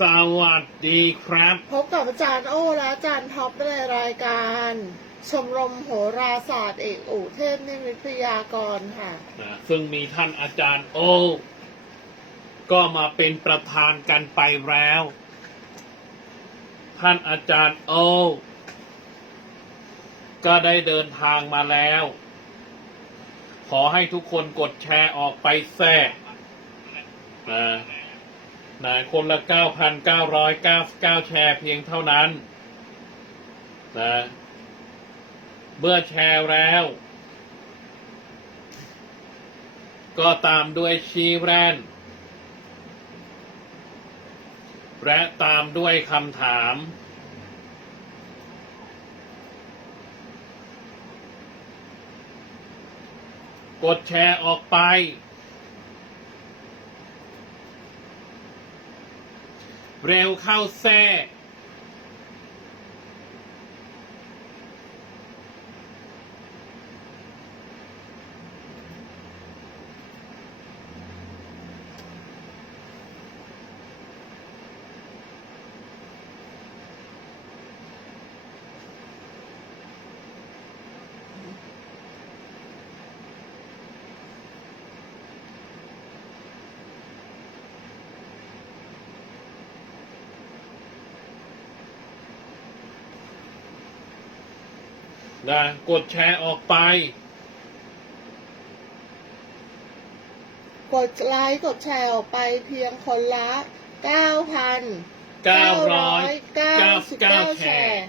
สวัสดีครับ พบกับอาจารย์โอ้และอาจารย์ท็อปในรายการ ชมรมโหราศาสตร์เอกอุเทพนิมิตยากรค่ะ นะซึ่งมีท่านอาจารย์โอ ก็มาเป็นประธานกันไปแล้ว ท่านอาจารย์โอ ก็ได้เดินทางมาแล้ว ขอให้ทุกคนกดแชร์ออกไปแท้นะ นะคนละ 9,999 แชร์เพียงเท่านั้นนะเมื่อแชร์แล้ว ก็ตามด้วยชีแรนและตามด้วยคำถามกดแชร์ออกไป เร็วเข้าแทร นะกดแชร์ออกไป กดไลค์กดแชร์ออกไปเพียงคนละ9,999 999แชร์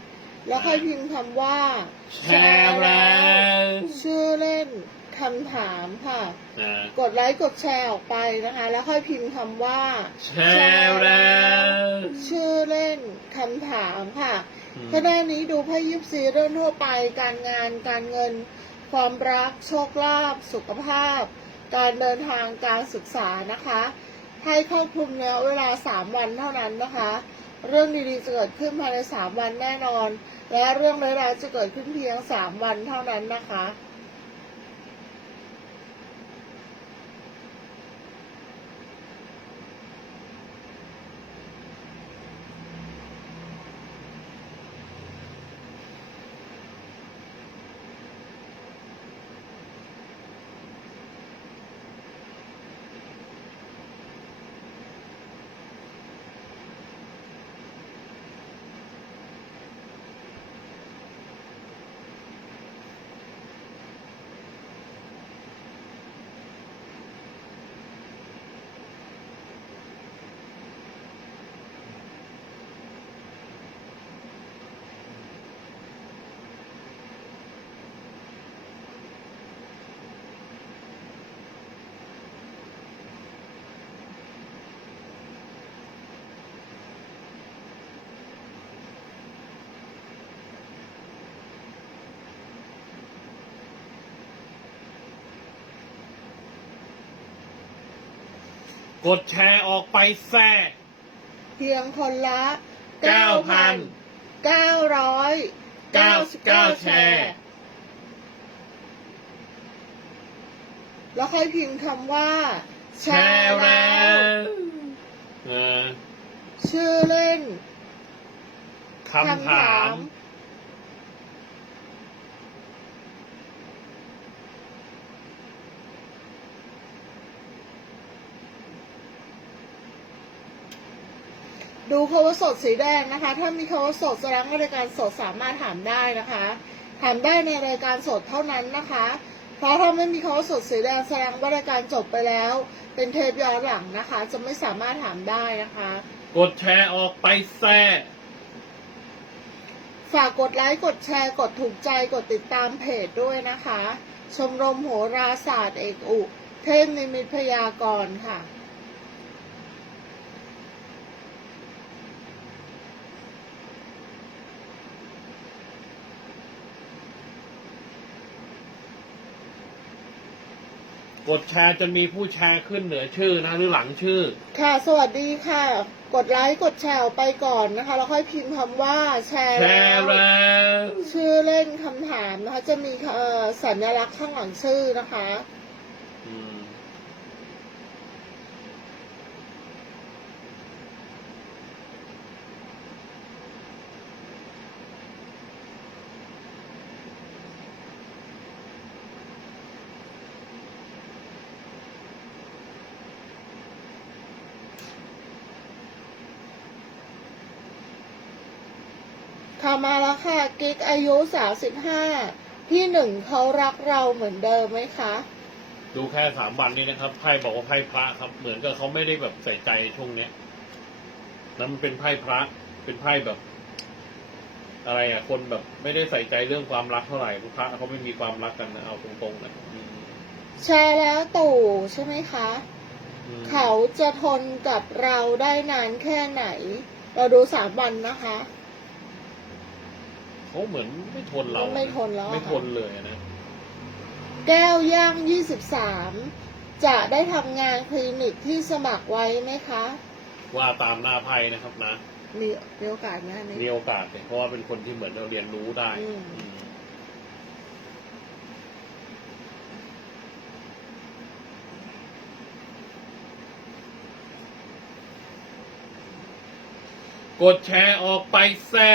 แล้วค่อยพิมพ์คำว่า แชร์แล้วชื่อเล่นคำถามค่ะนะกดไลค์กดแชร์ออกไปนะคะ แล้วค่อยพิมพ์คำว่า แชร์แล้วชื่อเล่นคำถามค่ะ อืมคณะนี้ดูไพ่ยิปซีเรื่องทั่วไปการงานการเงิน ความรักโชคลาภสุขภาพ การเดินทางการศึกษานะคะให้ครอบคลุมเนื้อเวลา 3 วันเท่านั้นนะคะ เรื่องดีๆจะเกิดขึ้นภายใน 3 วันแน่นอน และเรื่องร้ายๆจะเกิดขึ้นเพียง 3 วันเท่านั้นนะคะ กดแชร์ออกไปแทรกเพียงคนละ 9,999 9,999 แชร์ แล้วค่อยพิมพ์คำว่า แชร์แล้ว เออชื่อเล่น คำถาม ดูคำว่าสดสีแดงนะคะ ถ้ามีคำว่าสดแสดงว่ารายการสดสามารถถามได้นะคะ ถามได้ในรายการสดเท่านั้นนะคะ เพราะถ้าไม่มีคำว่าสดสีแดงแสดงว่ารายการจบไปแล้ว เป็นเทปย้อนหลังนะคะ จะไม่สามารถถามได้นะคะ กดแชร์ออกไปแทรกฝากกดไลค์กดแชร์กดถูกใจกดติดตามเพจด้วยนะคะ ชมรมโหราศาสตร์เอกอุ เทพนิมิตพยากรณ์ค่ะ กดแชร์จนมีผู้แชร์ขึ้นเหนือชื่อนะหรือหลังชื่อ ค่ะ สวัสดีค่ะ กดไลค์กดแชร์ออกไปก่อนนะคะ แล้วค่อยพิมพ์คำว่าแชร์แชร์แล้วชื่อเล่นคำถามนะคะ จะมีเอ่อสัญลักษณ์ข้างหลังชื่อนะคะ อืม ค่ะมาแล้วค่ะกิ๊กอายุสามสิบห้าพี่หนึ่งเขารักเราเหมือนเดิมไหมคะ ดูแค่สามวันนี้นะครับไพ่บอกว่าไพ่พระครับ เหมือนกับเขาไม่ได้แบบใส่ใจช่วงเนี้ยนั้นมันเป็นไพ่พระ เป็นไพ่แบบ อะไรอะ คนแบบไม่ได้ใส่ใจเรื่องความรักเท่าไหร่พระเขาไม่มีความรักกันนะเอาตรงๆนะอืมแชร์แล้วตู่ใช่ไหมคะ อืมเขาจะทนกับเราได้นานแค่ไหน เราดูสามวันนะคะ เขาเหมือนไม่ทนเราะไม่ทนแล้วอะไม่ทนเลยนะแก้วย่าง23จะได้ทำงานคลินิกที่สมัครไว้ไหมคะ ว่าตามหน้าไพ่นะครับนะมีมีโอกาสไหมอันมีนี้โอกาสเลยเพราะว่าเป็นคนที่เหมือนเราเรียนรู้ได้อืมอืมกดแชร์ออกไปแซ่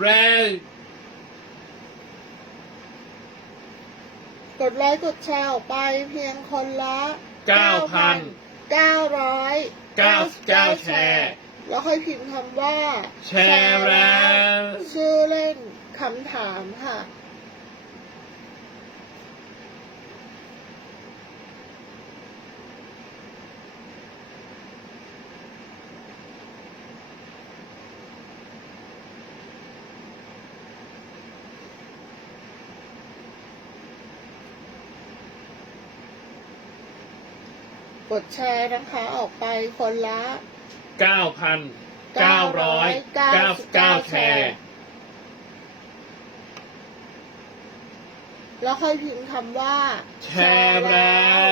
แรงกดไลค์กดแชร์ออกไปเพียงคนละเก้าพัน900เก้าเก้าแชร์ แล้วค่อยพิมพ์คำว่า แชร์แล้ว ชื่อเล่นคำถามค่ะ ดแชร์นะคะออกไปคนละเก้าพันเก้าร้อยเก้าเก้าแชร์ แล้วค่อยพิมพ์คำว่า แชร์แล้ว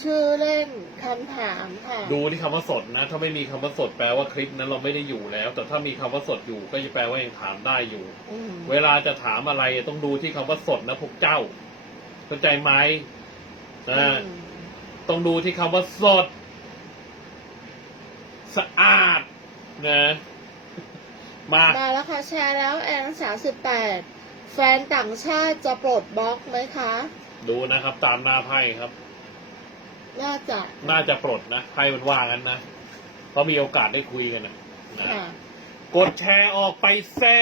ชื่อเล่นคำถามค่ะ ดูที่คำว่าสดนะ ถ้าไม่มีคำว่าสดแปลว่าคลิปนั้นเราไม่ได้อยู่แล้ว แต่ถ้ามีคำว่าสดอยู่ก็จะแปลว่ายังถามได้อยู่ อืมเวลาจะถามอะไรต้องดูที่คำว่าสดนะพวกเจ้าเข้าใจไหมนะอืม ต้องดูที่คำว่าสด สะอาดนะมามาแล้วค่ะแชร์แล้วแอนสามสิบแปดแฟนต่างชาติจะปลดบล็อกไหมคะ ดูนะครับ ตามหน้าไพ่ครับ น่าจะน่าจะปลดนะไพ่มันว่างั้นนะเพราะมีโอกาสได้คุยกันนะนะค่ะกดแชร์ออกไปแซ่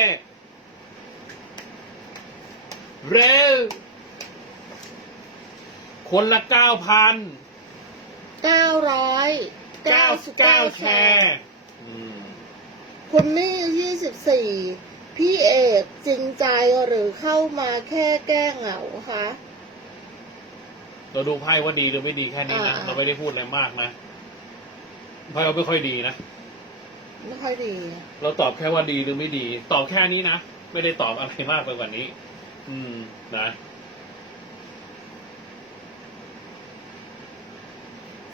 เร็ว คนละเก้าพัน เก้าร้อยเก้าสิบเก้าเก้าแชแชร์ร์ อืมคุณมี่ยี่สิบสี่พี่เอกจริงใจหรือเข้ามาแค่แก้เหงาคะ เราดูไพ่ว่าดีหรือไม่ดีแค่นี้นะ อ่า เราไม่ได้พูดอะไรมากนะไพ่เราไม่ค่อยดีนะ ไม่ค่อยดี เราตอบแค่ว่าดีหรือไม่ดี ตอบแค่นี้นะ ไม่ได้ตอบอะไรมากไปกว่านี้ อืมนะ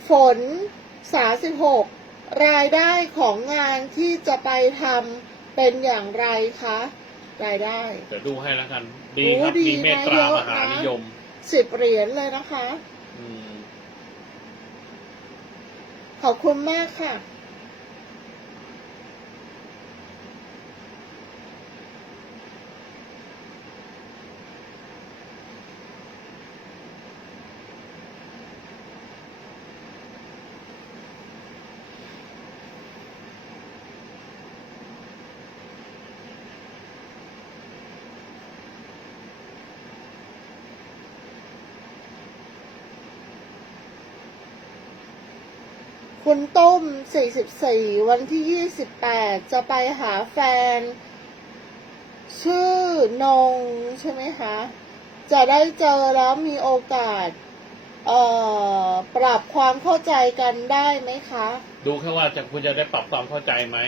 ฝนสาสิบหกรายได้ของงานที่จะไปทำเป็นอย่างไรคะ รายได้ เดี๋ยวดูให้แล้วกัน ดีครับโอ้ดีมีเมตตานะเยอะมหานะนิยม สิบเหรียญเลยนะคะ อืมขอบคุณมากค่ะ คุณตุ้ม 44 วันที่ 28 จะไปหาแฟน ชื่อนง ใช่ไหมคะ จะได้เจอแล้วมีโอกาส เอ่อ ปรับความเข้าใจกันได้ไหมคะ ดูแค่ว่าจะคุณจะได้ปรับความเข้าใจไหม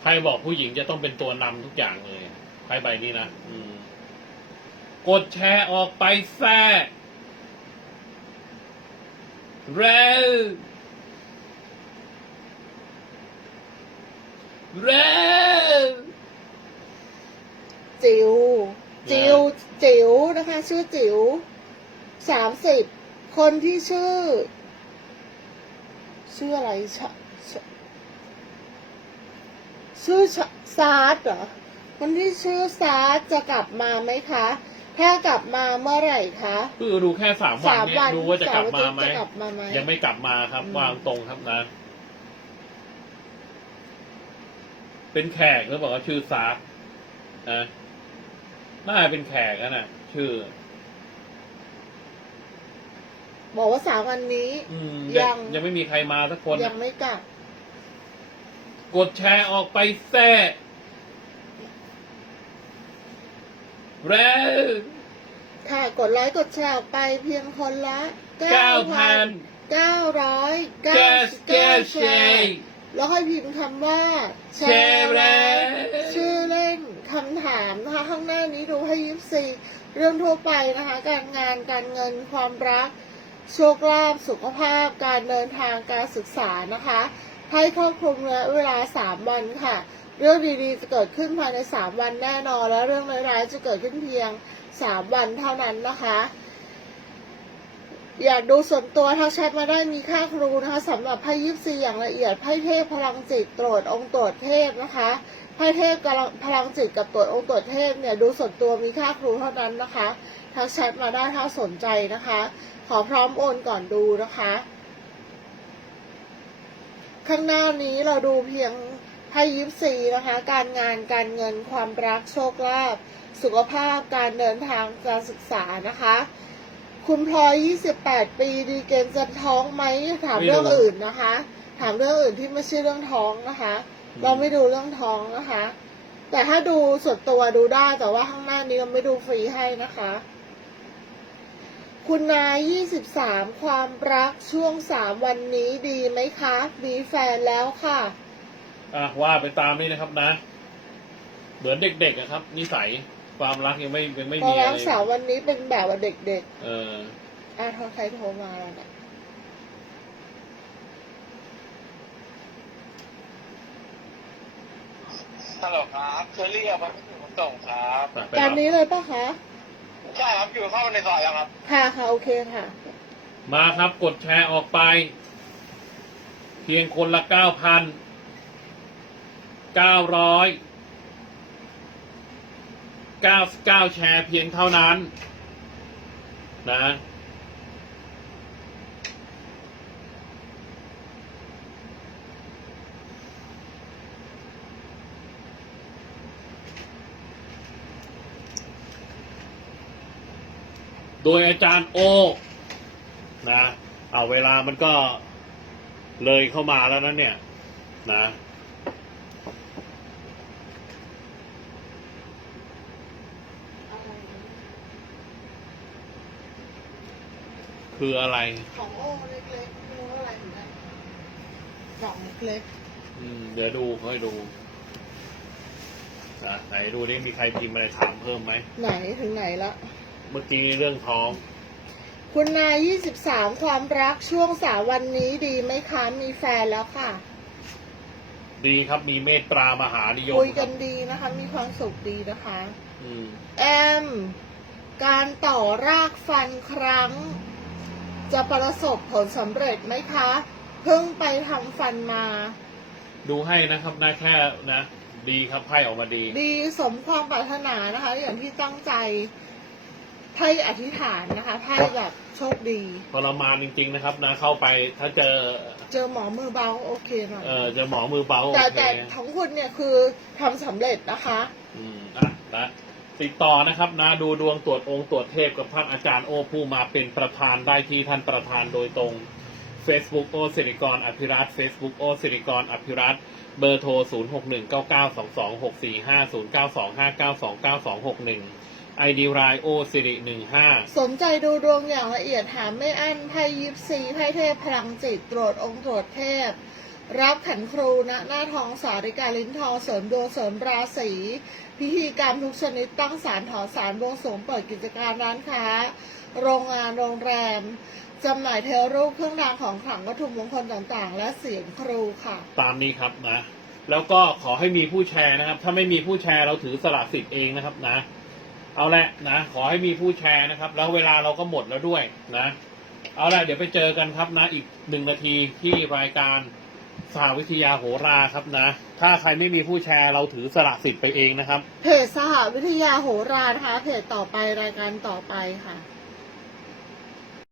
ไพ่บอกผู้หญิงจะต้องเป็นตัวนำทุกอย่างเลยไพ่ใบนี้นะอืมกดแชร์ออกไปแซ่เร็ว เร็วจิวจิวจิ๋วนะคะ ชื่อจิ๋ว30คนที่ชื่อ ชื่ออะไรชะชะชื่อชะซาร์ดเหรอคนที่ชื่อซาร์ดจะกลับมาไหมคะ ถ้ากลับมาเมื่อไหร่คะคือดูแค่สามวันสามเนี่ยวันดูว่าจะกลับมาไหมจะกลับมาไหมยังไม่กลับมาครับอืมวางตรงครับนะ เป็นแขกหรือเปล่าว่าชื่อซาร์นะน่าจะเป็นแขกนะน่ะชื่อ บอกว่าสามวันนี้ อืมยังยังไม่มีใครมาสักคนยังไม่กลับ กดแชร์ออกไปแซ่แล้วค่ะกดไลค์กดแชร์ออกไปเพียงคนละเก้าพัน9,999แก้แก้แชร์ แล้วค่อยพิมพ์คำว่าแชแชร์ร์แล้แล้ววชื่อเล่นคำถามนะคะข้างหน้านี้ดูให้ยิบซีเรื่องทั่วไปนะคะ การงานการเงินความรัก โชคลาภสุขภาพ การเดินทางการศึกษานะคะ ให้ครอบคลุมระยะเวลา 3 วันค่ะ เรื่องดีๆจะเกิดขึ้นภายใน 3 วันแน่นอน และเรื่องร้ายๆจะเกิดขึ้นเพียง 3 วันเท่านั้นนะคะ อยากดูส่วนตัวทักแชทมาได้มีค่าครูนะคะสำหรับไพ่ยิปซีอย่างละเอียดไพ่เทพพลังจิตตรวจองค์ตรวจเทพนะคะไพ่เทพกำลังพลังจิตกับตรวจองค์ตรวจเทพเนี่ยดูส่วนตัวมีค่าครูเท่านั้นนะคะทักแชทมาได้ถ้าสนใจนะคะ ขอพร้อมโอนก่อนดูนะคะ ข้างหน้านี้เราดูเพียงไพ่ยิปซีนะคะ การงานการเงินความรักโชคลาภสุขภาพการเดินทางการศึกษานะคะ คุณพลอย 28 ปีดีเกณฑ์จะท้องไหมถามไม่รู้เรื่องอื่นนะคะ ถามเรื่องอื่นที่ไม่ใช่เรื่องท้องนะคะอืมเราไม่ดูเรื่องท้องนะคะ แต่ถ้าดูส่วนตัวดูได้แต่ว่าข้างหน้านี้เราไม่ดูฟรีให้นะคะ คุณนาย 23 ความรักช่วง 3 วันนี้ดีไหมคะ มีแฟนแล้วค่ะ อะว่าไปตามนี้นะครับนะ เหมือนเด็กๆอะครับ นิสัย ความรักยังไม่ยังไม่พอมีอะรักไรสาววันนี้เป็นแบบว่าเด็กเออ ๆอะโทรใครโทรมาแล้วเนี่ยฮัลโหลครับเชอรี่เอาไปถึงขนส่งครับไปตามนี้เลยปะคะใช่ครับอยู่เข้ามาในซอยแล้วครับ ค่ะค่ะโอเคค่ะ มาครับกดแชร์ออกไป เพียงคนละเก้าพันเก้าร้อย เก้าเก้าแชร์เพียงเท่านั้นนะโดยอาจารย์โอนะ เอาเวลามันก็เลยเข้ามาแล้วนะเนี่ย นะ คืออะไร ของโอ้เล็กๆไม่รู้ว่าอะไรเหมือนกันกล่องเล็กอืมเดี๋ยวดูค่อยดูนะไหนดูนี่มีใครพิมพ์อะไรถามเพิ่มไหม ๆไหนถึงไหนละ เมื่อกี้เรื่องท้อง คุณนาย 23 ความรักช่วงสามวันนี้ดีไหมคะ มีแฟนแล้วค่ะ ดีครับมีเมตตามหานิยมคุยคกัรับนดีนะคะ มีความสุขดีนะคะ อืม แอม การต่อรากฟันครั้ง จะประสบผลสำเร็จไหมคะ เพิ่งไปทำฟันมา ดูให้นะครับนะแค่นะ ดีครับไพ่ออกมาดี ดีสมความปรารถนานะคะ อย่างที่ตั้งใจไพ่อธิษฐานนะคะไพ่แบบโชคดีทรมานจริง ๆ นะครับนะเข้าไปถ้าเจอ เจอหมอมือเบาโอเคหน่อยเออเจะหมอมือเบาโอแต่เคแต่ของคุณเนี่ยคือทำสำเร็จนะคะ อืมอะนะ ติดต่อนะครับนะดูดวงตรวจองค์ตรวจเทพกับท่านอาจารย์โอผู้มาเป็นประธานได้ที่ท่านประธานโดยตรง Facebook โอสิริกรอภิรัต Facebook โอสิริกรอภิรัตเบอร์โทร 0 6 1 9 9 2 2 6 4 5 0 9 2 5 9 2 9 2 6 1 ID รายโอสิริ15สนใจดูดวงอย่างละเอียดถามไม่อั้นไพ่ยิปซีไพ่เทพพลังจิตตรวจองค์ตรวจเทพ รับขันครูณหน้าทองสาริกาลิ้นทองเสริมดวงเสริมราศีพิธีกรรมทุกชนิดตั้งสารถอนสารบวงสวงเปิดกิจการร้านค้า โรงงานโรงแรมจำหน่ายเทวรูปเครื่องรางของขลังวัตถุมงคลต่างๆ และเสียงครูค่ะ ตามนี้ครับนะ แล้วก็ขอให้มีผู้แชร์นะครับ ถ้าไม่มีผู้แชร์เราถือสละสิทธิ์เองนะครับนะ เอาละนะ ขอให้มีผู้แชร์นะครับ แล้วเวลาเราก็หมดแล้วด้วยนะ เอาละเดี๋ยวไปเจอกันครับนะอีกหนึ่งนาทีที่รายการ สหวิทยาโหราครับนะ ถ้าใครไม่มีผู้แชร์เราถือสละสิทธิ์ไปเองนะครับ เพจสหวิทยาโหรานะคะเพจต่อไปรายการต่อไปค่ะ